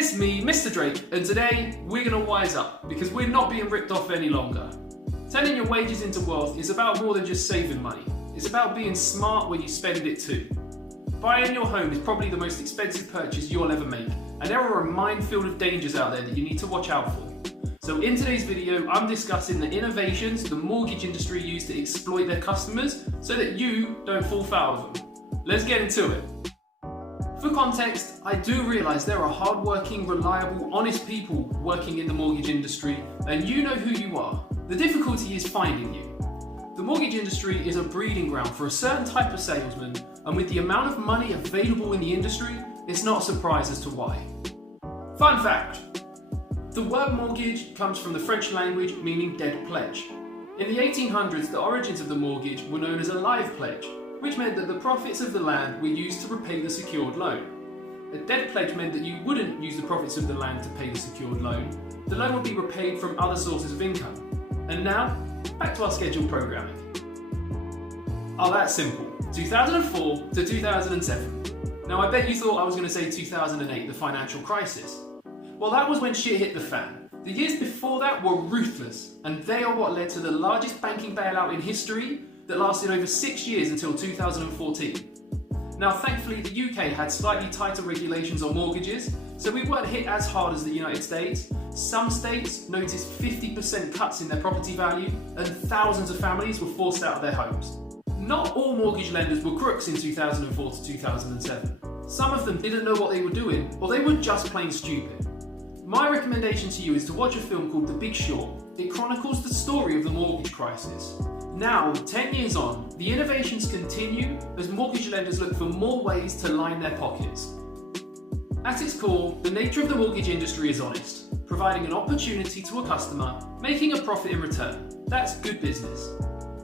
It's me, Mr. Drake, and today we're going to wise up because we're not being ripped off any longer. Turning your wages into wealth is about more than just saving money. It's about being smart where you spend it too. Buying your home is probably the most expensive purchase you'll ever make, and there are a minefield of dangers out there that you need to watch out for. So in today's video, I'm discussing the innovations the mortgage industry use to exploit their customers so that you don't fall foul of them. Let's get into it. For context, I do realise there are hard-working, reliable, honest people working in the mortgage industry, and you know who you are. The difficulty is finding you. The mortgage industry is a breeding ground for a certain type of salesman, and with the amount of money available in the industry, it's not a surprise as to why. Fun fact: the word mortgage comes from the French language meaning dead pledge. In the 1800s, the origins of the mortgage were known as a live pledge, which meant that the profits of the land were used to repay the secured loan. A dead pledge meant that you wouldn't use the profits of the land to pay the secured loan. The loan would be repaid from other sources of income. And now, back to our scheduled programming. Oh, that's simple. 2004 to 2007. Now, I bet you thought I was going to say 2008, the financial crisis. Well, that was when shit hit the fan. The years before that were ruthless, and they are what led to the largest banking bailout in history that lasted over 6 years until 2014. Now, thankfully, the UK had slightly tighter regulations on mortgages, so we weren't hit as hard as the United States. Some states noticed 50% cuts in their property value, and thousands of families were forced out of their homes. Not all mortgage lenders were crooks in 2004 to 2007. Some of them didn't know what they were doing, or they were just plain stupid. My recommendation to you is to watch a film called The Big Short. It chronicles the story of the mortgage crisis. Now, 10 years on, the innovations continue as mortgage lenders look for more ways to line their pockets. At its core, the nature of the mortgage industry is honest, providing an opportunity to a customer, making a profit in return. That's good business.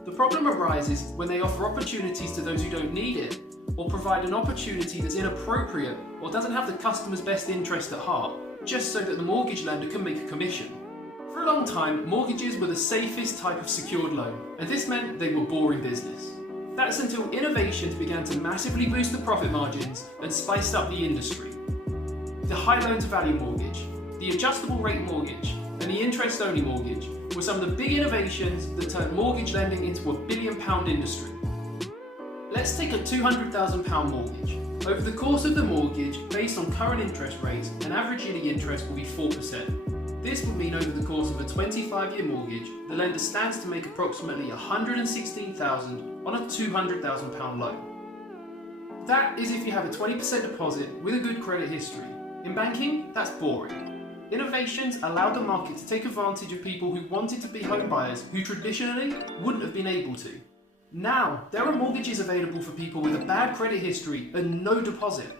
The problem arises when they offer opportunities to those who don't need it, or provide an opportunity that's inappropriate or doesn't have the customer's best interest at heart, just so that the mortgage lender can make a commission. For a long time, mortgages were the safest type of secured loan, and this meant they were boring business. That's until innovations began to massively boost the profit margins and spiced up the industry. The high loan-to-value mortgage, the adjustable rate mortgage, and the interest-only mortgage were some of the big innovations that turned mortgage lending into a billion-pound industry. Let's take a £200,000 mortgage. Over the course of the mortgage, based on current interest rates, an average yearly interest will be 4%. This would mean over the course of a 25-year mortgage, the lender stands to make approximately $116,000 on a £200,000 loan. That is if you have a 20% deposit with a good credit history. In banking, that's boring. Innovations allowed the market to take advantage of people who wanted to be home buyers who traditionally wouldn't have been able to. Now, there are mortgages available for people with a bad credit history and no deposit.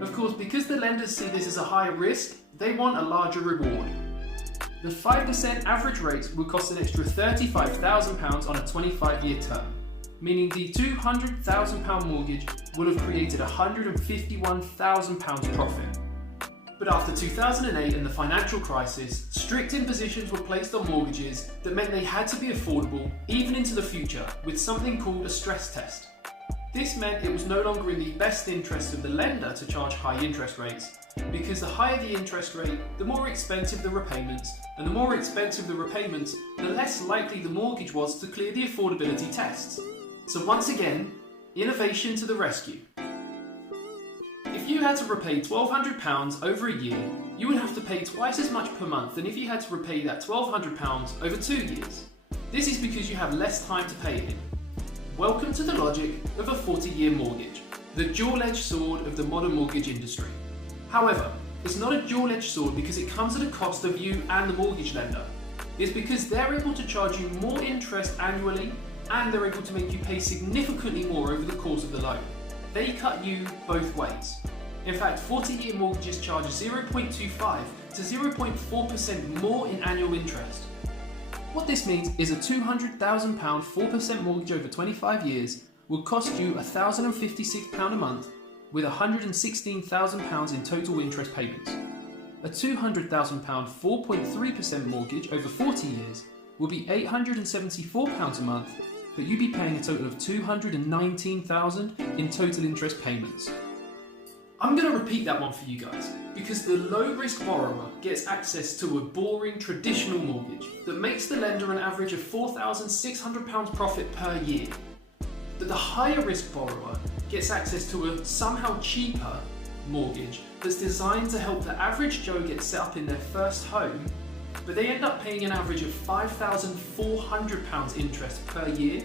Of course, because the lenders see this as a higher risk, they want a larger reward. The 5% average rate would cost an extra £35,000 on a 25-year term, meaning the £200,000 mortgage would have created £151,000 profit. But after 2008 and the financial crisis, strict impositions were placed on mortgages that meant they had to be affordable even into the future with something called a stress test. This meant it was no longer in the best interest of the lender to charge high interest rates, because the higher the interest rate, the more expensive the repayments, and the more expensive the repayments, the less likely the mortgage was to clear the affordability tests. So once again, innovation to the rescue. If you had to repay £1,200 over a year, you would have to pay twice as much per month than if you had to repay that £1,200 over 2 years. This is because you have less time to pay it in. Welcome to the logic of a 40-year mortgage, the dual-edged sword of the modern mortgage industry. However, it's not a dual-edged sword because it comes at a cost of you and the mortgage lender. It's because they're able to charge you more interest annually, and they're able to make you pay significantly more over the course of the loan. They cut you both ways. In fact, 40-year mortgages charge 0.25 to 0.4% more in annual interest. What this means is a £200,000 4% mortgage over 25 years will cost you £1,056 a month with £116,000 in total interest payments. A £200,000 4.3% mortgage over 40 years will be £874 a month, but you'd be paying a total of £219,000 in total interest payments. I'm going to repeat that one for you guys, because the low-risk borrower gets access to a boring traditional mortgage that makes the lender an average of £4,600 profit per year. But the higher-risk borrower gets access to a somehow cheaper mortgage that's designed to help the average Joe get set up in their first home, but they end up paying an average of £5,400 interest per year.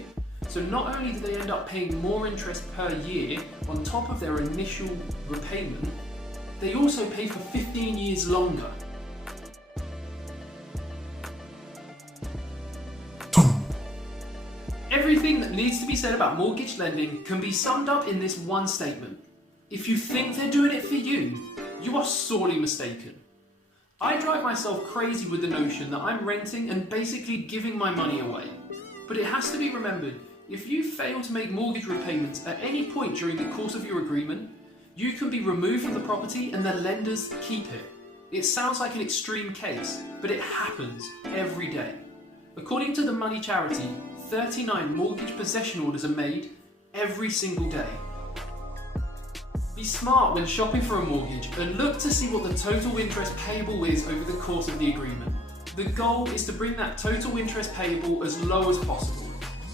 So not only do they end up paying more interest per year on top of their initial repayment, they also pay for 15 years longer. Everything that needs to be said about mortgage lending can be summed up in this one statement. If you think they're doing it for you, you are sorely mistaken. I drive myself crazy with the notion that I'm renting and basically giving my money away. But it has to be remembered, if you fail to make mortgage repayments at any point during the course of your agreement, you can be removed from the property and the lenders keep it. It sounds like an extreme case, but it happens every day. According to the Money Charity, 39 mortgage possession orders are made every single day. Be smart when shopping for a mortgage and look to see what the total interest payable is over the course of the agreement. The goal is to bring that total interest payable as low as possible.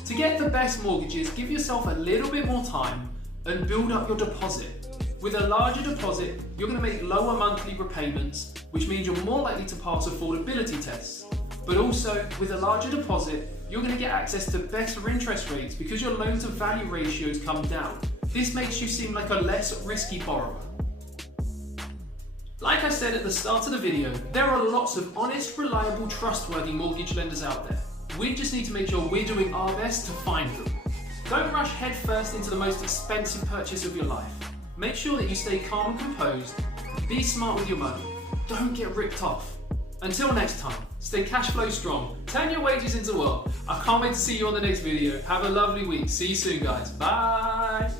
To get the best mortgages, give yourself a little bit more time and build up your deposit. With a larger deposit, you're going to make lower monthly repayments, which means you're more likely to pass affordability tests. But also, with a larger deposit, you're going to get access to better interest rates because your loan to value ratios come down. This makes you seem like a less risky borrower. Like I said at the start of the video, there are lots of honest, reliable, trustworthy mortgage lenders out there. We just need to make sure we're doing our best to find them. Don't rush headfirst into the most expensive purchase of your life. Make sure that you stay calm and composed. Be smart with your money. Don't get ripped off. Until next time, stay cash flow strong, turn your wages into wealth. I can't wait to see you on the next video. Have a lovely week. See you soon, guys. Bye.